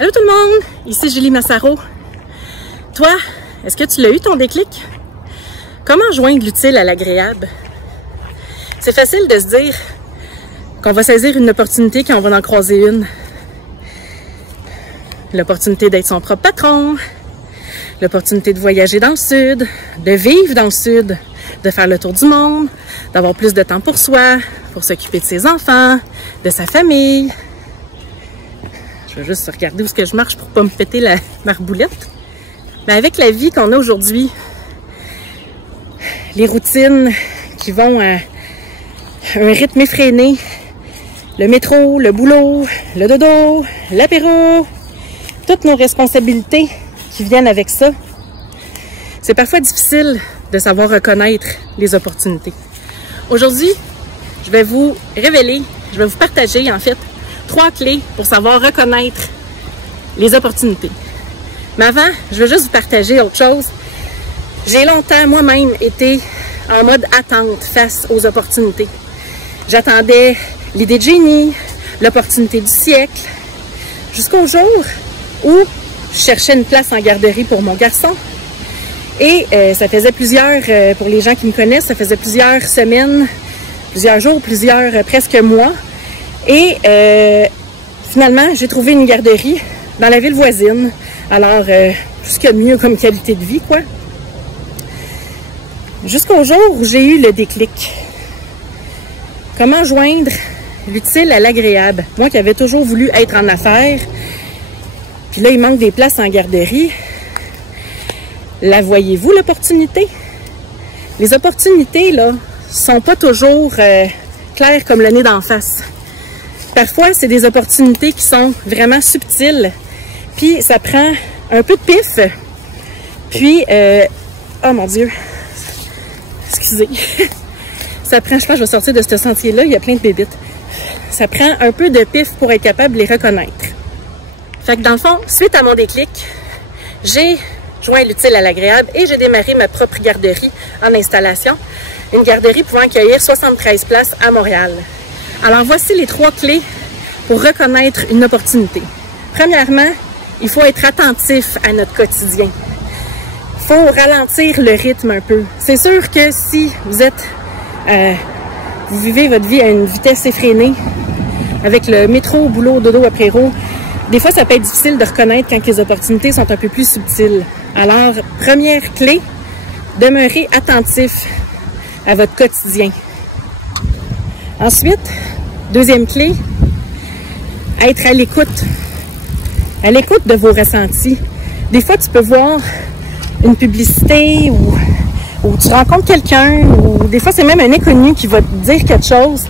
Allô tout le monde, ici Julie Massaro. Toi, est-ce que tu l'as eu ton déclic? Comment joindre l'utile à l'agréable? C'est facile de se dire qu'on va saisir une opportunité quand on va en croiser une. L'opportunité d'être son propre patron, l'opportunité de voyager dans le sud, de vivre dans le sud, de faire le tour du monde, d'avoir plus de temps pour soi, pour s'occuper de ses enfants, de sa famille. Je vais juste regarder où est-ce que je marche pour pas me péter la marboulette. Mais avec la vie qu'on a aujourd'hui, les routines qui vont à un rythme effréné, le métro, le boulot, le dodo, l'apéro, toutes nos responsabilités qui viennent avec ça, c'est parfois difficile de savoir reconnaître les opportunités. Aujourd'hui, je vais vous révéler, je vais vous partager en fait 3 clés pour savoir reconnaître les opportunités. Mais avant, je veux juste vous partager autre chose. J'ai longtemps moi-même été en mode attente face aux opportunités. J'attendais l'idée de génie, l'opportunité du siècle, jusqu'au jour où je cherchais une place en garderie pour mon garçon. Et ça faisait pour les gens qui me connaissent, ça faisait plusieurs semaines, plusieurs jours, presque mois. Et finalement, j'ai trouvé une garderie dans la ville voisine. Alors, plus que mieux comme qualité de vie, quoi. Jusqu'au jour où j'ai eu le déclic. Comment joindre l'utile à l'agréable? Moi qui avais toujours voulu être en affaires, puis là, il manque des places en garderie. La voyez-vous, l'opportunité? Les opportunités, là, sont pas toujours claires comme le nez d'en face. Parfois, c'est des opportunités qui sont vraiment subtiles. Puis, ça prend un peu de pif. Puis, oh mon Dieu. Excusez. Ça prend, je pense que je vais sortir de ce sentier-là, il y a plein de bébites. Ça prend un peu de pif pour être capable de les reconnaître. Fait que dans le fond, suite à mon déclic, j'ai joint l'utile à l'agréable et j'ai démarré ma propre garderie en installation. Une garderie pouvant accueillir 73 places à Montréal. Alors voici les 3 clés pour reconnaître une opportunité. Premièrement, il faut être attentif à notre quotidien. Il faut ralentir le rythme un peu. C'est sûr que si vous vivez votre vie à une vitesse effrénée, avec le métro, boulot, dodo, apéro, des fois ça peut être difficile de reconnaître quand les opportunités sont un peu plus subtiles. Alors, première clé, demeurez attentif à votre quotidien. Ensuite, deuxième clé, être à l'écoute. À l'écoute de vos ressentis. Des fois, tu peux voir une publicité ou tu rencontres quelqu'un ou des fois, c'est même un inconnu qui va te dire quelque chose.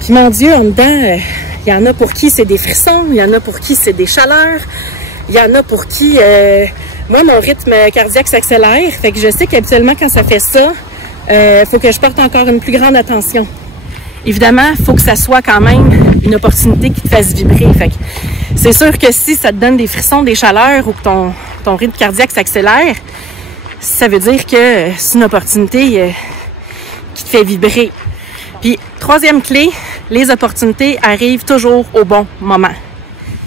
Puis, mon Dieu, en dedans, il y en a pour qui c'est des frissons, il y en a pour qui c'est des chaleurs, il y en a pour qui... moi, mon rythme cardiaque s'accélère. Fait que je sais qu'habituellement, quand ça fait ça, faut que je porte encore une plus grande attention. Évidemment, il faut que ça soit quand même une opportunité qui te fasse vibrer. Fait que c'est sûr que si ça te donne des frissons, des chaleurs ou que ton rythme cardiaque s'accélère, ça veut dire que c'est une opportunité qui te fait vibrer. Puis, troisième clé, les opportunités arrivent toujours au bon moment.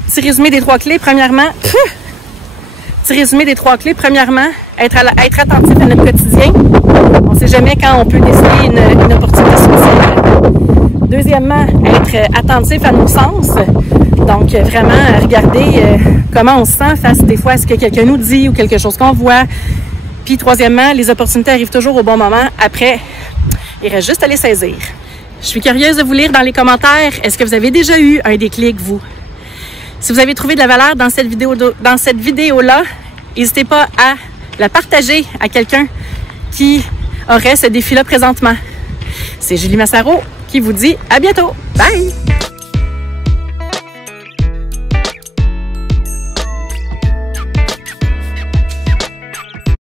Petit résumé des 3 clés. Premièrement, être attentif à notre quotidien. On ne sait jamais quand on peut déceler une opportunité subtile. Deuxièmement, être attentif à nos sens. Donc, vraiment regarder comment on se sent face des fois à ce que quelqu'un nous dit ou quelque chose qu'on voit. Puis, troisièmement, les opportunités arrivent toujours au bon moment. Après, il reste juste à les saisir. Je suis curieuse de vous lire dans les commentaires. Est-ce que vous avez déjà eu un déclic, vous? Si vous avez trouvé de la valeur dans cette vidéo-là, n'hésitez pas à la partager à quelqu'un qui aurait ce défi-là présentement. C'est Julie Massaro qui vous dit à bientôt. Bye!